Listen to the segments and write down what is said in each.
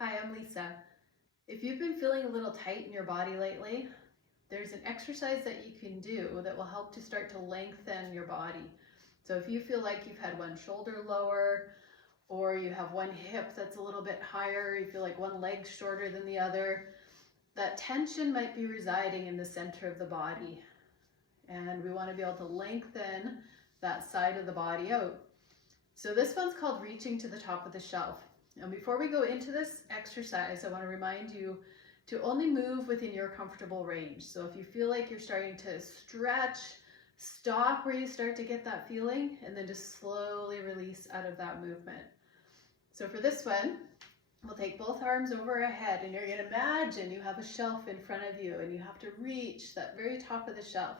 Hi, I'm Lisa. If you've been feeling a little tight in your body lately, there's an exercise that you can do that will help to start to lengthen your body. So if you feel like you've had one shoulder lower, or you have one hip that's a little bit higher, you feel like one leg's shorter than the other, that tension might be residing in the center of the body. And we want to be able to lengthen that side of the body out. So this one's called reaching to the top of the shelf. And before we go into this exercise, I want to remind you to only move within your comfortable range. So if you feel like you're starting to stretch, stop where you start to get that feeling and then just slowly release out of that movement. So for this one, we'll take both arms over our head and you're going to imagine you have a shelf in front of you and you have to reach that very top of the shelf.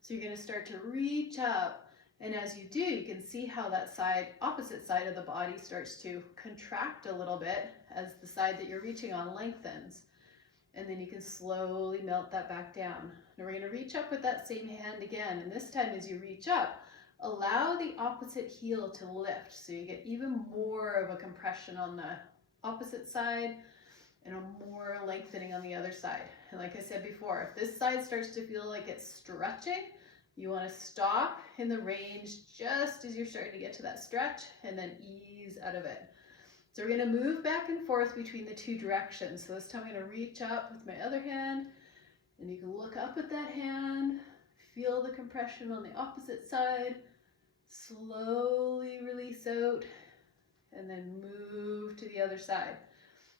So you're going to start to reach up. And as you do, you can see how that opposite side of the body starts to contract a little bit as the side that you're reaching on lengthens. And then you can slowly melt that back down. Now we're going to reach up with that same hand again. And this time as you reach up, allow the opposite heel to lift. So you get even more of a compression on the opposite side and a more lengthening on the other side. And like I said before, if this side starts to feel like it's stretching, you want to stop in the range just as you're starting to get to that stretch and then ease out of it. So we're going to move back and forth between the two directions. So this time I'm going to reach up with my other hand and you can look up at that hand, feel the compression on the opposite side, slowly release out and then move to the other side.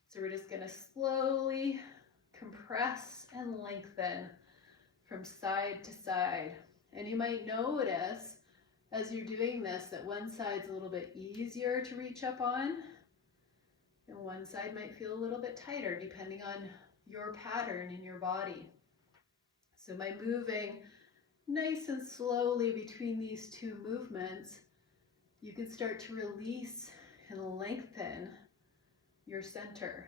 So we're just going to slowly compress and lengthen from side to side. And you might notice as you're doing this that one side's a little bit easier to reach up on and one side might feel a little bit tighter depending on your pattern in your body. So by moving nice and slowly between these two movements, you can start to release and lengthen your center.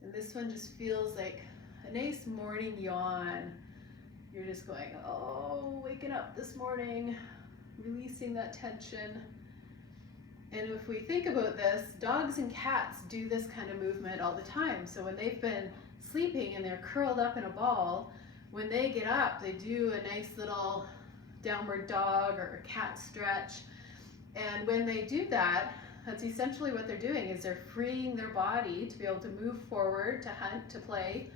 And this one just feels like a nice morning yawn. You're just going, oh, waking up this morning, releasing that tension. And if we think about this, dogs and cats do this kind of movement all the time. So when they've been sleeping and they're curled up in a ball, when they get up, they do a nice little downward dog or cat stretch. And when they do that, that's essentially what they're doing, is they're freeing their body to be able to move forward, to hunt, to play.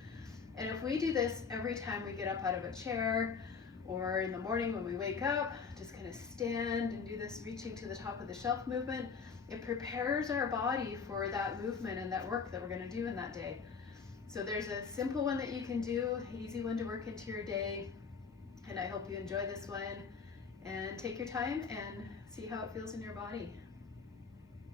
And if we do this every time we get up out of a chair or in the morning when we wake up, just kind of stand and do this reaching to the top of the shelf movement, it prepares our body for that movement and that work that we're going to do in that day. So there's a simple one that you can do, easy one to work into your day, and I hope you enjoy this one and take your time and see how it feels in your body.